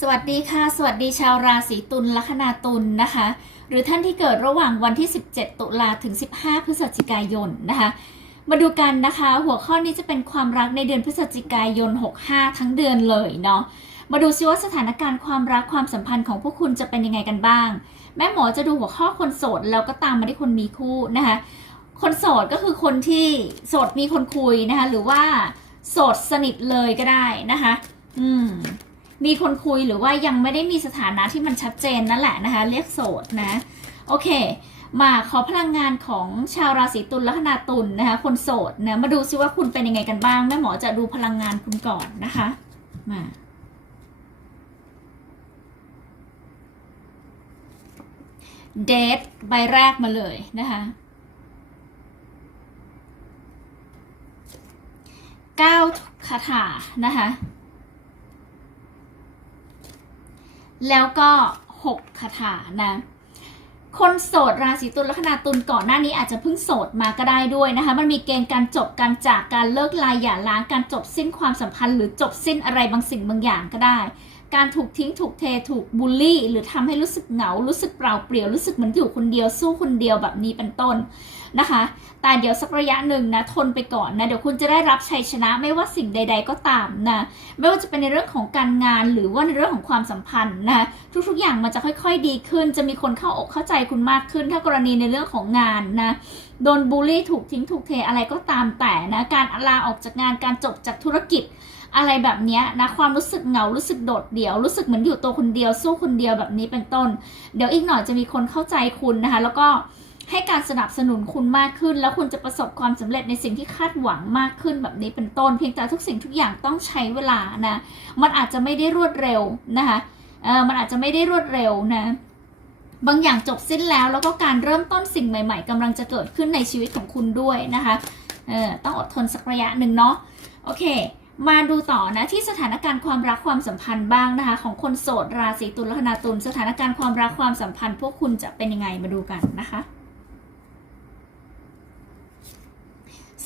สวัสดีค่ะ สวัสดีชาวราศีตุลลัคนาตุลนะคะ หรือท่านที่เกิดระหว่างวันที่ 17 ตุลาถึง 15 พฤศจิกายนนะคะ มาดูกันนะคะ หัวข้อนี้จะเป็นความรักในเดือนพฤศจิกายน 65 ทั้งเดือนเลยเนาะมาดูซิว่าสถานการณ์ความรักความสัมพันธ์ของพวกคุณจะเป็นยังไงกันบ้าง แม่หมอจะดูหัวข้อคนโสดแล้วก็ตามมาที่คนมีคู่นะคะคนโสดก็คือคนที่โสดมีคนคุยนะคะ หรือว่าโสดสนิทเลยก็ได้นะคะ อืม มีคนคุยหรือว่ายังไม่ได้มีสถานะที่มันชัดเจนนั่นแหละนะคะเรียกโสดนะโอเค มาขอพลังงานของชาวราศีตุลลัคนาตุลนะคะคนโสดนะมาดูซิว่าคุณเป็นยังไงกันบ้างแม่หมอจะดูพลังงานคุณก่อนนะคะมาเดทใบแรกมาเลยนะคะเก้าคาถานะคะ แล้วก็หกคาถานะ คนโสดราศีตุลลัคนาตุลก่อนหน้านี้อาจจะเพิ่งโสดมาก็ได้ด้วยนะคะ มันมีเกณฑ์การจบการจากการเลิกลายหย่าร้างการจบสิ้นความสัมพันธ์ หรือจบสิ้นอะไรบางสิ่งบางอย่างก็ได้ การถูกทิ้งถูกเทถูกบูลลี่ หรือทำให้รู้สึกเหงา รู้สึกเปล่าเปลี่ยว รู้สึกเหมือนอยู่คนเดียวสู้คนเดียวแบบนี้เป็นต้นนะคะ แต่เดี๋ยวสักระยะหนึ่งนะทนไปก่อนนะเดี๋ยวคุณจะได้รับชัยชนะไม่ว่าสิ่งใด ๆ ก็ตามนะไม่ว่าจะเป็นในเรื่องของการงานหรือว่าในเรื่องของความสัมพันธ์นะทุกๆอย่างมันจะค่อย ๆ ดีขึ้น จะมีคนเข้าอกเข้าใจคุณมากขึ้น ถ้ากรณีในเรื่องของงานนะโดนบูลลี่ถูกทิ้งถูกเทอะไรก็ตามแต่นะการลาออกจากงานการจบจากธุรกิจ อะไรแบบนี้นะความรู้สึกเหงารู้สึกโดดเดี่ยว รู้สึกเหมือนอยู่ตัวคนเดียวสู้คนเดียวแบบนี้เป็นต้น เดี๋ยวอีกหน่อยจะมีคนเข้าใจคุณนะคะ แล้วก็ให้การสนับสนุนคุณมากขึ้น แล้วคุณจะประสบความสำเร็จในสิ่งที่คาดหวังมากขึ้นแบบนี้เป็นต้น เพียงแต่ทุกสิ่งทุกอย่างต้องใช้เวลานะมันอาจจะไม่ได้รวดเร็วนะคะเออมันอาจจะไม่ได้รวดเร็วนะบางอย่างจบสิ้นแล้วแล้วก็การเริ่มต้นสิ่งใหม่ ๆกำลังจะเกิดขึ้นในชีวิตของคุณด้วยนะคะเออต้องอดทนสักระยะหนึ่งเนาะโอเค มาดูต่อนะที่สถานการณ์ความรักความสัมพันธ์บ้างนะคะ ของคนโสดราศีตุลลัคนาตุลสถานการณ์ความรักความสัมพันธ์ พวกคุณจะเป็นยังไงมาดูกันนะคะ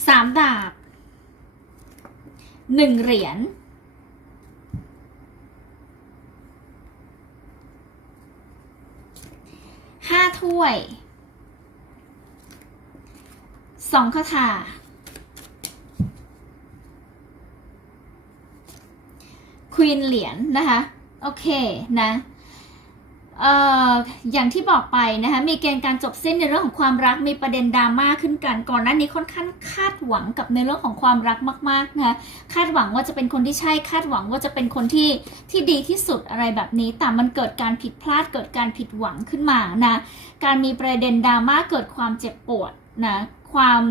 สามดาบหนึ่งเหรียญห้าถ้วยสองคาถา ควีนเหรียญนะคะ โอเคนะเอ่ออย่างที่บอกไปนะคะมีเกณฑ์การจบสิ้นในเรื่องของความรักมีประเด็นดราม่าขึ้นกันก่อนหน้านี้ค่อนข้างคาดหวังกับในเรื่องของความรักมากๆนะคะคาดหวังว่าจะเป็นคนที่ใช่คาดหวังว่าจะเป็นคนที่ที่ดีที่สุดอะไรแบบนี้ แต่มันเกิดการผิดพลาดเกิดการผิดหวังขึ้นมานะการมีประเด็นดราม่าเกิดความเจ็บปวดนะความ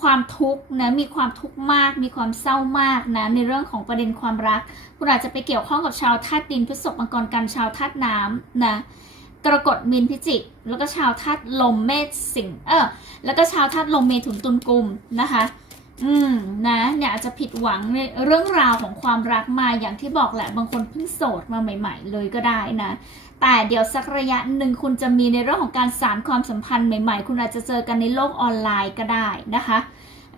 ความทุกข์นะมีความทุกข์มาก มีความเศร้ามากนะในเรื่องของประเด็นความรักคุณอาจจะไปเกี่ยวข้องกับชาวธาตุดินพฤษภมังกรกันชาวธาตุน้ำนะกรกฎมีนพิจิก แล้วก็ชาวธาตุลมเมษสิงเออแล้วก็ชาวธาตุลมเมถุนตุลกุมนะคะ อืมนะเนี่ยอาจจะผิดหวังในเรื่องราวของความรักมาอย่างที่บอกแหละบางคนเพิ่งโสดมาใหม่ ๆ เลยก็ได้นะ แต่เดี๋ยวสักระยะหนึ่งคุณจะมีในเรื่องของการสานความสัมพันธ์ใหม่ ๆ คุณอาจจะเจอกันในโลกออนไลน์ก็ได้นะคะ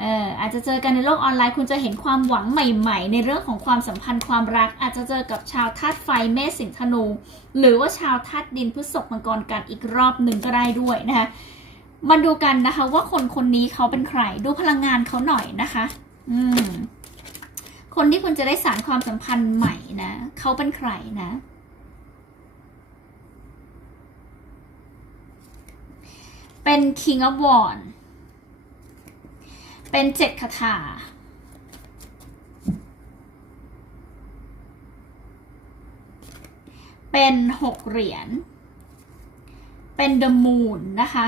เอ่ออาจจะเจอกันในโลกออนไลน์ คุณจะเห็นความหวังใหม่ ๆ ในเรื่องของความสัมพันธ์ความรัก อาจจะเจอกับชาวธาตุไฟเมษสิงห์ธนู หรือว่าชาวธาตุดินพฤษภมังกรกันอีกรอบหนึ่งก็ได้ด้วยนะคะมาดูกันนะคะว่าคนคนนี้เขาเป็นใคร ดูพลังงานเขาหน่อยนะคะ อืมคนที่คุณจะได้สารความสัมพันธ์ใหม่นะเขาเป็นใครนะ เป็น King of w a n d เป็นเจ็ดคาถา เป็นหกเหรียญ เป็น The Moon นะคะ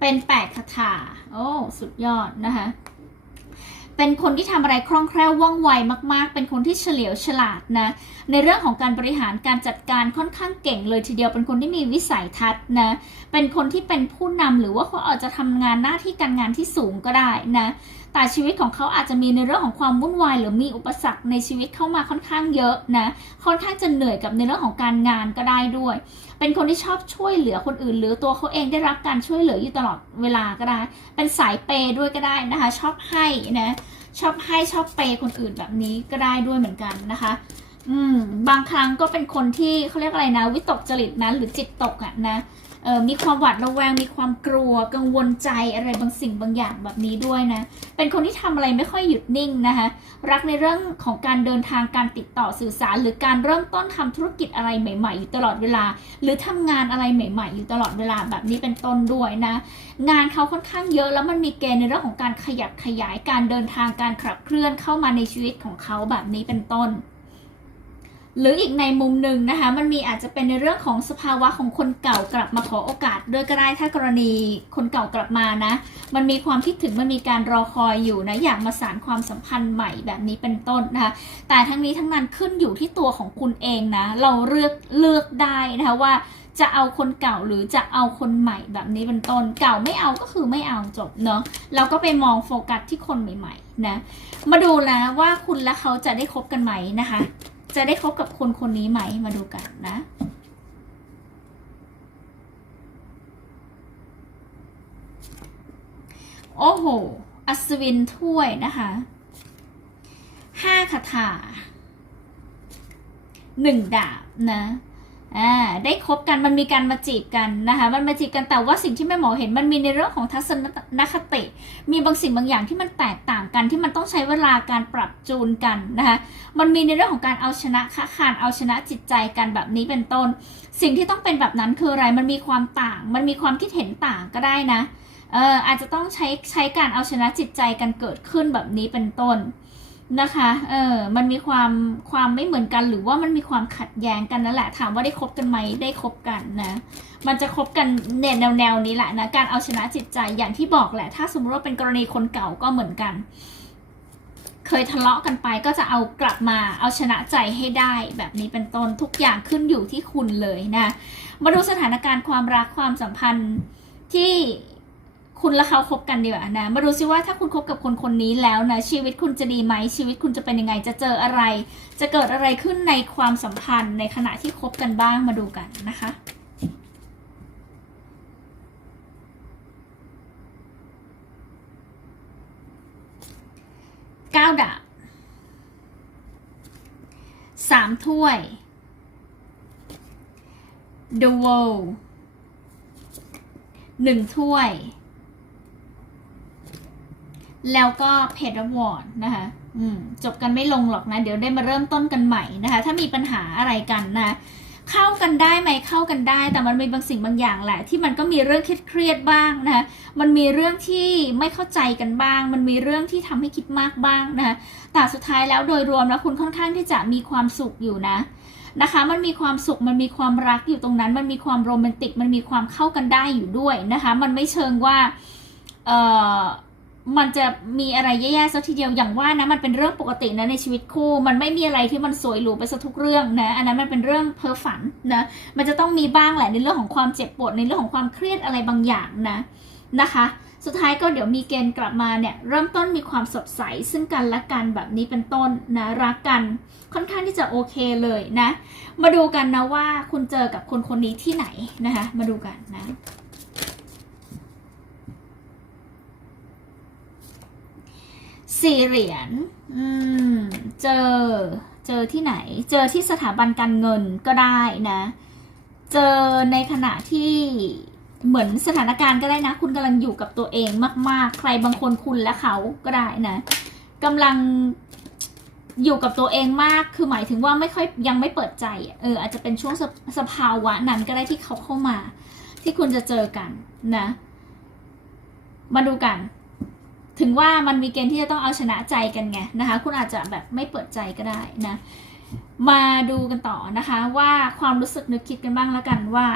เป็นแปดคาถา โอ้ สุดยอดนะคะ เป็นคนที่ทำอะไรคล่องแคล่วว่องไวมาก ๆ เป็นคนที่เฉลียวฉลาดนะ ในเรื่องของการบริหารการจัดการค่อนข้างเก่งเลยทีเดียวเป็นคนที่มีวิสัยทัศน์นะ เป็นคนที่เป็นผู้นำหรือว่าเขาอาจจะทำงานหน้าที่การงานที่สูงก็ได้นะ แต่ชีวิตของเขาอาจจะมีในเรื่องของความวุ่นวาย หรือมีอุปสรรคในชีวิตเข้ามาค่อนข้างเยอะนะ ค่อนข้างจะเหนื่อยกับในเรื่องของการงานก็ได้ด้วย เป็นคนที่ชอบช่วยเหลือคนอื่น หรือตัวเขาเองได้รับการช่วยเหลืออยู่ตลอดเวลาก็ได้ เป็นสายเปย์ด้วยก็ได้นะคะ ชอบให้นะชอบให้ชอบเปย์คนอื่นแบบนี้ก็ได้ด้วยเหมือนกันนะคะ อืมบางครั้งก็เป็นคนที่เขาเรียกอะไรนะ วิตกจริตนะหรือจิตตกอะนะ เออมีความหวาดระแวง มีความกลัว กังวลใจอะไรบางสิ่งบางอย่างแบบนี้ด้วยนะ เป็นคนที่ทำอะไรไม่ค่อยหยุดนิ่งนะคะ รักในเรื่องของการเดินทางการติดต่อสื่อสาร หรือการเริ่มต้นทำธุรกิจอะไรใหม่ ๆ อยู่ตลอดเวลา หรือทำงานอะไรใหม่ ๆ อยู่ตลอดเวลาแบบนี้เป็นต้นด้วยนะ งานเขาค่อนข้างเยอะแล้วมันมีเกณฑ์ในเรื่องของการขยับขยายการเดินทางการขับเคลื่อนเข้ามาในชีวิตของเขาแบบนี้เป็นต้น หรืออีกในมุมหนึ่งนะคะ มันมีอาจจะเป็นในเรื่องของสภาวะของคนเก่ากลับมาขอโอกาสด้วยก็ได้ถ้ากรณีคนเก่ากลับมานะ มันมีความคิดถึงมันมีการรอคอยอยู่นะอยากมาสานความสัมพันธ์ใหม่แบบนี้เป็นต้นนะคะแต่ทั้งนี้ทั้งนั้นขึ้นอยู่ที่ตัวของคุณเองนะเราเลือกเลือกได้นะคะว่าจะเอาคนเก่าหรือจะเอาคนใหม่แบบนี้เป็นต้นเก่าไม่เอาก็คือไม่เอาจบเนาะเราก็ไปมองโฟกัสที่คนใหม่ๆนะมาดูแล้วว่าคุณและเขาจะได้คบกันไหมนะคะ จะได้คบกับคนคนนี้ไหมมาดูกันนะ โอ้โห อัศวินถ้วยนะคะห้าคาถาหนึ่งดาบนะ อ่าได้คบกันมันมีการมาจีบกันนะคะมันมาจีบกันแต่ว่าสิ่งที่แม่หมอเห็นมันมีในเรื่องของทัศนคติ มีบางสิ่งบางอย่างที่มันแตกต่างกันที่มันต้องใช้เวลาการปรับจูนกันนะคะมันมีในเรื่องของการเอาชนะค้าคานเอาชนะจิตใจกันแบบนี้เป็นต้น สิ่งที่ต้องเป็นแบบนั้นคืออะไรมันมีความต่าง มันมีความคิดเห็นต่างก็ได้นะเอออาจจะต้องใช้ใช้การเอาชนะจิตใจกันเกิดขึ้นแบบนี้เป็นต้น นะคะ เออ มันมีความความไม่เหมือนกัน หรือว่ามันมีความขัดแย้งกันนั่นแหละ ถามว่าได้คบกันไหมได้คบกันนะ มันจะคบกันแนวแนวนวนี้แหละนะ การเอาชนะจิตใจอย่างที่บอกแหละ ถ้าสมมติว่าเป็นกรณีคนเก่าก็เหมือนกัน เคยทะเลาะกันไปก็จะเอากลับมาเอาชนะใจให้ได้แบบนี้เป็นต้นทุกอย่างขึ้นอยู่ที่คุณเลยนะ มาดูสถานการณ์ความรักความสัมพันธ์ที่ คุณและเขาคบกันดีกว่านะ มาดูซิว่าถ้าคุณคบกับคนคนนี้แล้วนะ ชีวิตคุณจะดีไหมชีวิตคุณจะเป็นยังไง จะเจออะไร จะเกิดอะไรขึ้นในความสัมพันธ์ในขณะที่คบกันบ้างมาดูกันนะคะเก้าดาบสามถ้วย The World หนึ่งถ้วย แล้วก็เพจวอร์ดนะคะอืมจบกันไม่ลงหรอกนะ เดี๋ยวได้มาเริ่มต้นกันใหม่นะคะ ถ้ามีปัญหาอะไรกันนะ เข้ากันได้ไหมเข้ากันได้ แต่มันมีบางสิ่งบางอย่างแหละ ที่มันก็มีเรื่องเครียดๆบ้างนะคะมันมีเรื่องที่ไม่เข้าใจกันบ้าง มันมีเรื่องที่ทำให้คิดมากบ้างนะคะแต่สุดท้ายแล้วโดยรวมแล้วคุณค่อนข้างที่จะมีความสุขอยู่นะนะคะมันมีความสุขมันมีความรักอยู่ตรงนั้น มันมีความโรแมนติกมันมีความเข้ากันได้อยู่ด้วยนะคะ มันไม่เชิงว่าเอ่อ มันจะมีอะไรแย่ๆซะทีเดียวอย่างว่านะมันเป็นเรื่องปกตินะในชีวิตคู่ มันไม่มีอะไรที่มันสวยหรูไปซะทุกเรื่องนะอันนั้นมันเป็นเรื่องเพ้อฝันนะมันจะต้องมีบ้างแหละในเรื่องของความเจ็บปวดในเรื่องของความเครียดอะไรบางอย่างนะนะคะ สุดท้ายก็เดี๋ยวมีเกณฑ์กลับมาเนี่ยเริ่มต้นมีความสดใสซึ่งกันและกันแบบนี้เป็นต้นนะรักกันค่อนข้างที่จะโอเคเลยนะ มาดูกันนะว่าคุณเจอกับคนคนนี้ที่ไหนนะคะมาดูกันนะ สี่เหรียญเจอ เจอที่ไหน เจอที่สถาบันการเงินก็ได้นะ เจอในขณะที่เหมือนสถานการณ์ก็ได้นะ คุณกำลังอยู่กับตัวเองมาก ๆ ใครบางคนคุณและเขาก็ได้นะกำลังอยู่กับตัวเองมาก คือหมายถึงว่าไม่ค่อยยังไม่เปิดใจ เอออาจจะเป็นช่วงสสภาวะนั้นก็ได้ที่เขาเข้ามา ที่คุณจะเจอกันนะ มาดูกัน ถึงว่ามันมีเกณฑ์ที่จะต้องเอาชนะใจกันไงนะคะ คุณอาจจะแบบไม่เปิดใจก็ได้นะ มาดูกันต่อนะคะ ว่าความรู้สึกนึกคิดกันบ้างแล้วกันว่า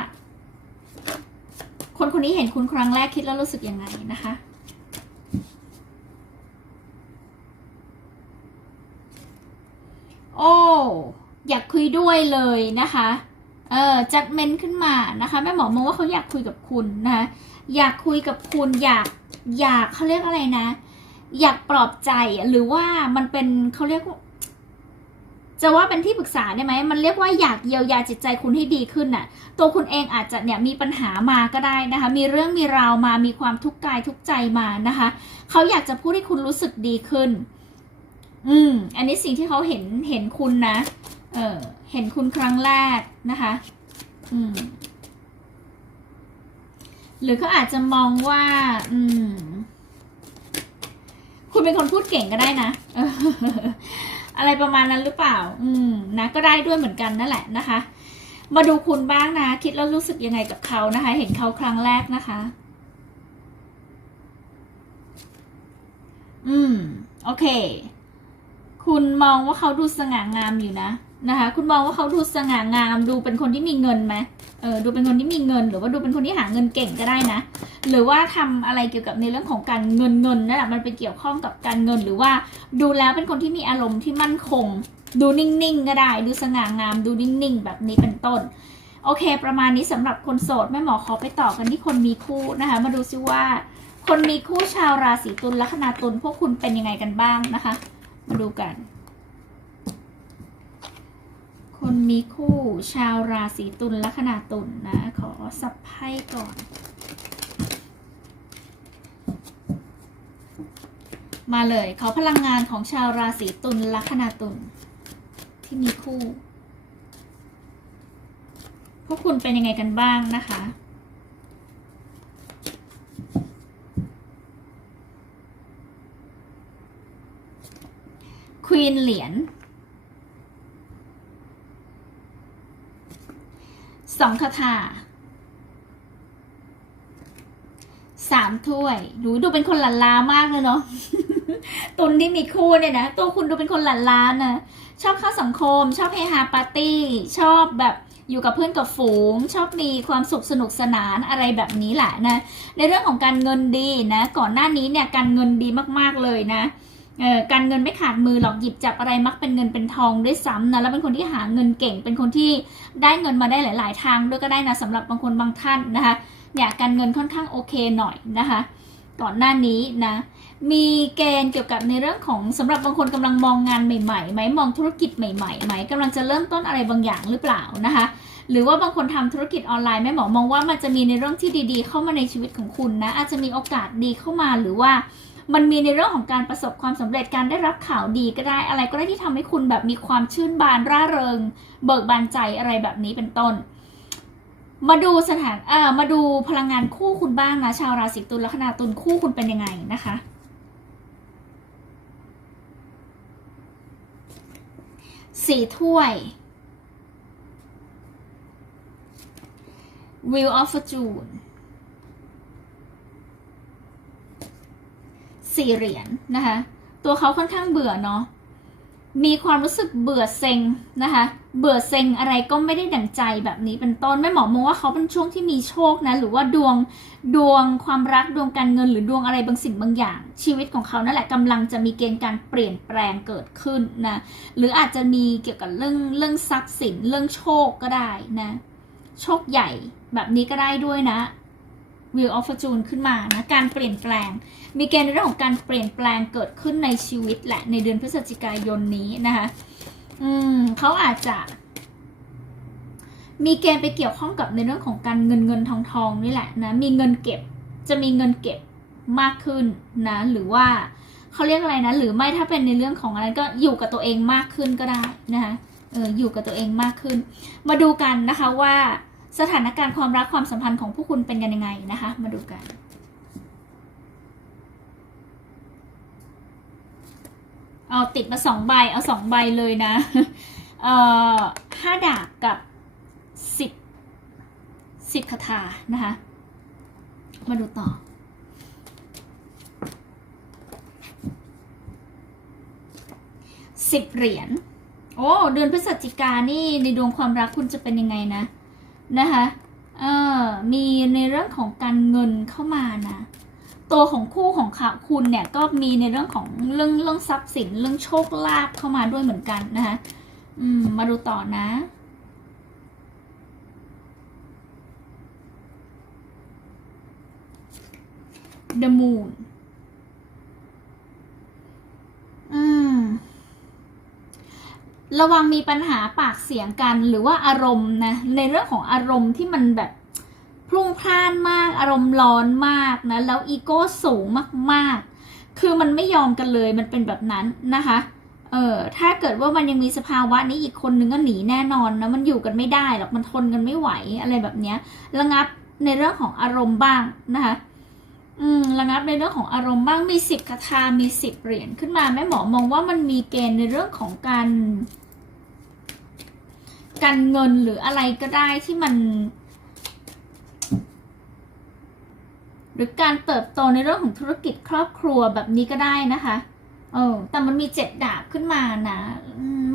คนคนนี้เห็นคุณครั้งแรกคิดแล้วรู้สึกยังไงนะคะโอ้อยากคุยด้วยเลยนะคะ เออจัดเมนขึ้นมานะคะแม่หมอมองว่าเขาอยากคุยกับคุณนะคะอยากคุยกับคุณอยาก อยากเขาเรียกอะไรนะ อยากปลอบใจหรือว่ามันเป็นเขาเรียกว่าจะว่าเป็นที่ปรึกษาได้ไหมมันเรียกว่าอยากเยียวยาจิตใจคุณให้ดีขึ้นน่ะ ตัวคุณเองอาจจะเนี่ยมีปัญหามาก็ได้นะคะ มีเรื่องมีราวมามีความทุกข์กายทุกข์ใจมานะคะเขาอยากจะพูดให้คุณรู้สึกดีขึ้น อืม อันนี้สิ่งที่เขาเห็นเห็นคุณนะ เออเห็นคุณครั้งแรกนะคะ อืม หรือเขาอาจจะมองว่า อืม คุณเป็นคนพูดเก่งก็ได้นะอออะไรประมาณนั้นหรือเปล่า อืม นะ ก็ได้ด้วยเหมือนกันนั่นแหละนะคะ มาดูคุณบ้างนะ คิดแล้วรู้สึกยังไงกับเขานะคะ เห็นเขาครั้งแรกนะคะ อืม โอเค คุณมองว่าเขาดูสง่างามอยู่นะ นะคะ คุณมองว่าเขาดูสง่างาม ดูเป็นคนที่มีเงินไหมเออดูเป็นคนที่มีเงิน หรือว่าดูเป็นคนที่หาเงินเก่งก็ได้นะ หรือว่าทำอะไรเกี่ยวกับในเรื่องของการเงินเงินนั่นแหละมันไปเกี่ยวข้องกับการเงิน หรือว่าดูแล้วเป็นคนที่มีอารมณ์ที่มั่นคง ดูนิ่งๆก็ได้ ดูสง่างาม ดูนิ่งๆ แบบนี้เป็นต้น โอเค ประมาณนี้สำหรับคนโสดแม่หมอขอไปต่อกันที่คนมีคู่นะคะ มาดูซิว่า คนมีคู่ชาวราศีตุลลัคนาตุลพวกคุณเป็นยังไงกันบ้างนะคะ มาดูกัน คนมีคู่ ชาวราศีตุลลัคนาตุลนะ ขอสับไพ่ก่อน มาเลยขอพลังงานของชาวราศีตุลลัคนาตุลที่มีคู่ พวกคุณเป็นยังไงกันบ้างนะคะควีนเหรียญ สองคาถาสามถ้วยดูดูเป็นคนหลั่นล้ามากเลยเนาะตุนที่มีคู่เนี่ยนะตัวคุณดูเป็นคนหลั่นล้านะชอบเข้าสังคม ชอบเฮฮาปาร์ตี้ ชอบแบบอยู่กับเพื่อนกับฝูง ชอบมีความสุขสนุกสนานอะไรแบบนี้แหละนะ ในเรื่องของการเงินดีนะ ก่อนหน้านี้เนี่ยการเงินดีมากๆเลยนะ เออการเงินไม่ขาดมือหรอกหยิบจับอะไรมักเป็นเงินเป็นทองด้วยซ้ำนะแล้วเป็นคนที่หาเงินเก่ง เป็นคนที่ได้เงินมาได้หลาย ๆ ทางด้วยก็ได้นะสำหรับบางคนบางท่านนะคะเนี่ยการเงินค่อนข้างโอเคหน่อยนะคะก่อนหน้านี้นะมีเกณฑ์เกี่ยวกับในเรื่องของสำหรับบางคนกำลังมองงานใหม่ๆไหมมองธุรกิจใหม่ๆไหมกำลังจะเริ่มต้นอะไรบางอย่างหรือเปล่านะคะหรือว่าบางคนทำธุรกิจออนไลน์แม่หมอมองว่ามันจะมีในเรื่องที่ดี ๆ เข้ามาในชีวิตของคุณนะอาจจะมีโอกาสดีเข้ามาหรือว่า มันมีในเรื่องของการประสบความสำเร็จการได้รับข่าวดีก็ได้ อะไรก็ได้ที่ทำให้คุณแบบมีความชื่นบานร่าเริง เบิกบานใจอะไรแบบนี้เป็นต้น มาดูสถานเอ่อมาดูพลังงานคู่คุณบ้างนะชาวราศีตุลลัคนาตุลคู่คุณเป็นยังไงนะคะสี่ถ้วย Wheel of Fortune สี่เหรียญนะคะ ตัวเขาค่อนข้างเบื่อเนาะมีความรู้สึกเบื่อเซ็งนะคะ เบื่อเซ็งอะไรก็ไม่ได้ดั่งใจแบบนี้เป็นต้นแม่หมอมองว่าเขาเป็นช่วงที่มีโชคนะหรือว่าดวงดวงความรักดวงการเงิน หรือดวงอะไรบางสิ่งบางอย่าง ชีวิตของเขานั่นแหละกำลังจะมีเกณฑ์การเปลี่ยนแปลงเกิดขึ้นนะหรืออาจจะมีเกี่ยวกับเรื่องเรื่องทรัพย์สินเรื่องโชคก็ได้นะ โชคใหญ่แบบนี้ก็ได้ด้วยนะ Wheel of Fortune ขึ้นมานะ การเปลี่ยนแปลง มีเกณฑ์ในเรื่องของการเปลี่ยนแปลงเกิดขึ้นในชีวิตแหละในเดือนพฤศจิกายนนี้นะคะอืมเขาอาจจะมีเกณฑ์ไปเกี่ยวข้องกับในเรื่องของการเงินเงินทองทองนี่แหละนะ มีเงินเก็บ จะมีเงินเก็บมากขึ้นนะ หรือว่าเขาเรียกอะไรนะ หรือไม่ถ้าเป็นในเรื่องของอะไรก็อยู่กับตัวเองมากขึ้นก็ได้นะคะ เอออยู่กับตัวเองมากขึ้น มาดูกันนะคะว่า สถานการณ์ความรักความสัมพันธ์ของผู้คุณเป็นกันยังไงนะคะ มาดูกัน เอาติดมาสองใบ เอาสองใบเลยนะ เอ่อห้าดาบกับสิบสิบคาถานะคะ มาดูต่อสิบเหรียญ โอ้ เดือนพฤศจิกานี่ในดวงความรักคุณจะเป็นยังไงนะ นะคะเออมีในเรื่องของการเงินเข้ามานะตัวของคู่ของเขาคุณเนี่ยก็มีในเรื่องของเรื่องเรื่องทรัพย์สินเรื่องโชคลาภเข้ามาด้วยเหมือนกันนะคะอืมมาดูต่อนะ The Moon อืม ระวังมีปัญหาปากเสียงกันหรือว่าอารมณ์นะในเรื่องของอารมณ์ที่มันแบบพรุ่งพล่านมาก อารมณ์ร้อนมากนะแล้วอีโก้สูงมากๆ คือมันไม่ยอมกันเลยมันเป็นแบบนั้นนะคะเออถ้าเกิดว่ามันยังมีสภาวะนี้อีกคนนึงก็หนีแน่นอนนะมันอยู่กันไม่ได้หรอกมันทนกันไม่ไหวอะไรแบบเนี้ยระงับในเรื่องของอารมณ์บ้างนะคะอืมระงับในเรื่องของอารมณ์บ้างมีสิบคาถามีสิบเหรียญขึ้นมาแม่หมอมองว่ามันมีเกณฑ์ในเรื่องของการ การเงินหรืออะไรก็ได้ที่มัน หรือการเติบโตในเรื่องของธุรกิจครอบครัวแบบนี้ก็ได้นะคะเออแต่มันมีเจ็ดดาบขึ้นมานะ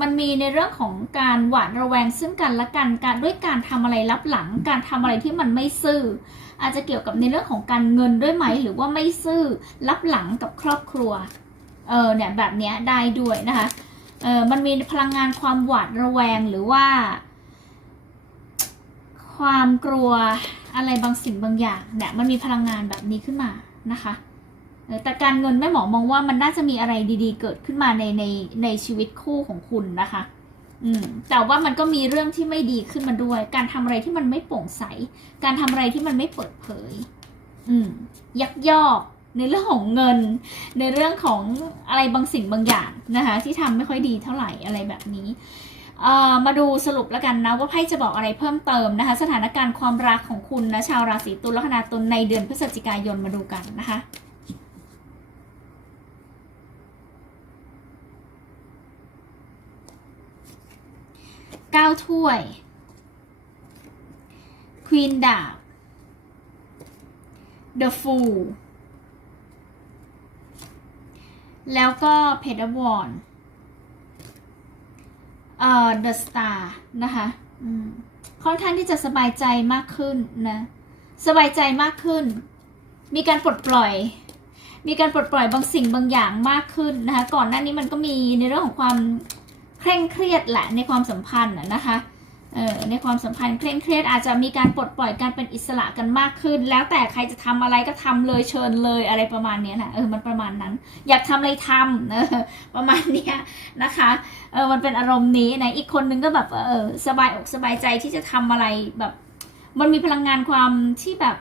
มันมีในเรื่องของการหวาดระแวงซึ่งกันและกันการด้วยการทำอะไรลับหลัง การทำอะไรที่มันไม่ซื่อ อาจจะเกี่ยวกับในเรื่องของการเงินด้วยไหม หรือว่าไม่ซื่อลับหลังกับครอบครัว เออเนี่ยแบบนี้ได้ด้วยนะคะ เออมันมีพลังงานความหวาดระแวงหรือว่า ความกลัวอะไรบางสิ่งบางอย่างเนี่ยมันมีพลังงานแบบนี้ขึ้นมานะคะแต่การเงินแม่หมอมองว่ามันน่าจะมีอะไรดีๆ เกิดขึ้นมาในในในชีวิตคู่ของคุณนะคะ อืม แต่ว่ามันก็มีเรื่องที่ไม่ดีขึ้นมาด้วย การทำอะไรที่มันไม่โปร่งใส การทำอะไรที่มันไม่เปิดเผย อืม ยักยอก ในเรื่องของเงิน ในเรื่องของอะไรบางสิ่งบางอย่างนะคะที่ทำไม่ค่อยดีเท่าไหร่อะไรแบบนี้มาดูสรุปแล้วกันนะว่าไพ่จะบอกอะไรเพิ่มเติมนะคะ สถานการณ์ความรักของคุณนะชาวราศีตุลลัคนาตุลในเดือนพฤศจิกายนมาดูกันนะคะเก้าถ้วยควีนดาบ The Fool แล้วก็เพดวอนเอ่อ The Star นะคะค่อนข้างที่จะสบายใจมากขึ้นนะ สบายใจมากขึ้น มีการปลดปล่อย มีการปลดปล่อยบางสิ่งบางอย่างมากขึ้นนะคะ ก่อนหน้านี้มันก็มีในเรื่องของความเคร่งเครียดแหละในความสัมพันธ์นะคะ ในความสัมพันธ์เคร่งเครียดอาจจะมีการปลดปล่อยการเป็นอิสระกันมากขึ้น แล้วแต่ใครจะทำอะไรก็ทำเลยเชิญเลยอะไรประมาณนี้นะเออมันประมาณนั้น อยากทำอะไรทำเออประมาณเนี้ยนะคะเออมันเป็นอารมณ์นี้นะอีกคนนึงก็แบบเออสบายอกสบายใจที่จะทำอะไรแบบ มันมีพลังงานความที่แบบ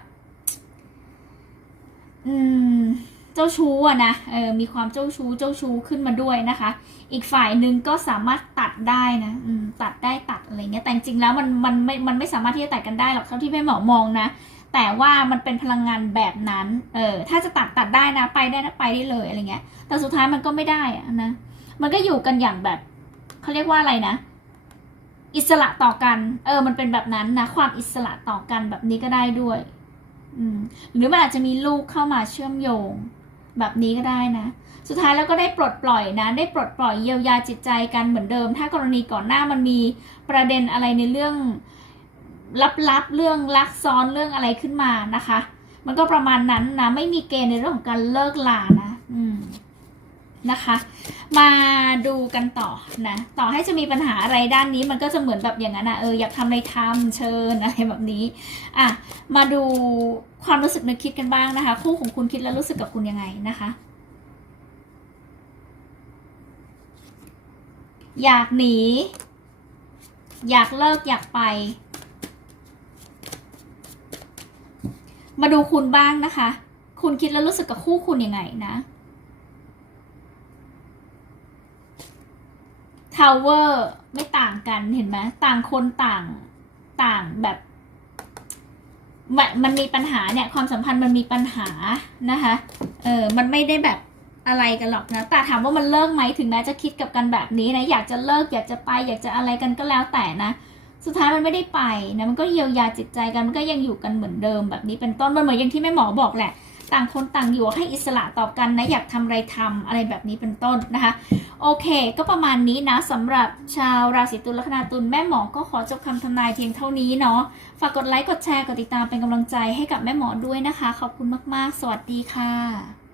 อืม จ้าชู้อะนะเออมีความเจ้าชู้เจ้าชู้ขึ้นมาด้วยนะคะ อีกฝ่ายหนึ่งก็สามารถตัดได้นะตัดได้ตัดอะไรเงี้ยแต่จริงแล้วมันมันไม่มันไม่สามารถที่จะตัดกันได้หรอกเท่าที่แม่หมอมองนะ แต่ว่ามันเป็นพลังงานแบบนั้นเออถ้าจะตัดตัดได้นะ ไปได้นะไปได้เลยอะไรเงี้ย แต่สุดท้ายมันก็ไม่ได้อะนะมันก็อยู่กันอย่างแบบเขาเรียกว่าอะไรนะอิสระต่อกัน เออ มันเป็นแบบนั้นนะ ความอิสระต่อกันแบบนี้ก็ได้ด้วย อืม หรือมันอาจจะมีลูกเข้ามาเชื่อมโยง แบบนี้ก็ได้นะ สุดท้ายแล้วก็ได้ปลดปล่อยนะ ได้ปลดปล่อยเยียวยาจิตใจกันเหมือนเดิม ถ้ากรณีก่อนหน้ามันมีประเด็นอะไรในเรื่องลับๆเรื่องลักซ้อนเรื่องอะไรขึ้นมานะคะ มันก็ประมาณนั้นนะ ไม่มีเกณฑ์ในเรื่องของการเลิกลานะ อืม นะคะ มาดูกันต่อนะ ต่อให้จะมีปัญหาอะไรด้านนี้มันก็จะเหมือนแบบอย่างนั้นนะเอออยากทำอะไรทำเชิญอะไรแบบนี้อะมาดูความรู้สึกนึกคิดกันบ้างนะคะ คู่ของคุณคิดแล้วรู้สึกกับคุณยังไงนะคะอยากหนี อยากเลิกอยากไป มาดูคุณบ้างนะคะ คุณคิดแล้วรู้สึกกับคู่คุณยังไงนะ ทาวเวอร์ไม่ต่างกันเห็นไหมต่างคนต่างต่างแบบมันมีปัญหาเนี่ย ความสัมพันธ์มันมีปัญหานะคะ เออมันไม่ได้แบบอะไรกันหรอกนะแต่ถามว่ามันเลิกไหมถึงแม้จะคิดกับกันแบบนี้นะอยากจะเลิกอยากจะไป อยากจะอะไรกันก็แล้วแต่นะ สุดท้ายมันไม่ได้ไปนะมันก็เยียวยาจิตใจกันมันก็ยังอยู่กันเหมือนเดิมแบบนี้เป็นต้นมันเหมือนอย่างที่แม่หมอบอกแหละ ต่างคนต่างอยู่ให้อิสระต่อกันนะอยากทำอะไรทำอะไรแบบนี้เป็นต้นนะคะ โอเค ก็ประมาณนี้นะสำหรับชาวราศีตุลลัคนาตุลแม่หมอก็ขอจบคำทำนายเพียงเท่านี้เนาะฝากกดไลค์กดแชร์กดติดตามเป็นกำลังใจให้กับแม่หมอด้วยนะคะ ขอบคุณมากๆ สวัสดีค่ะ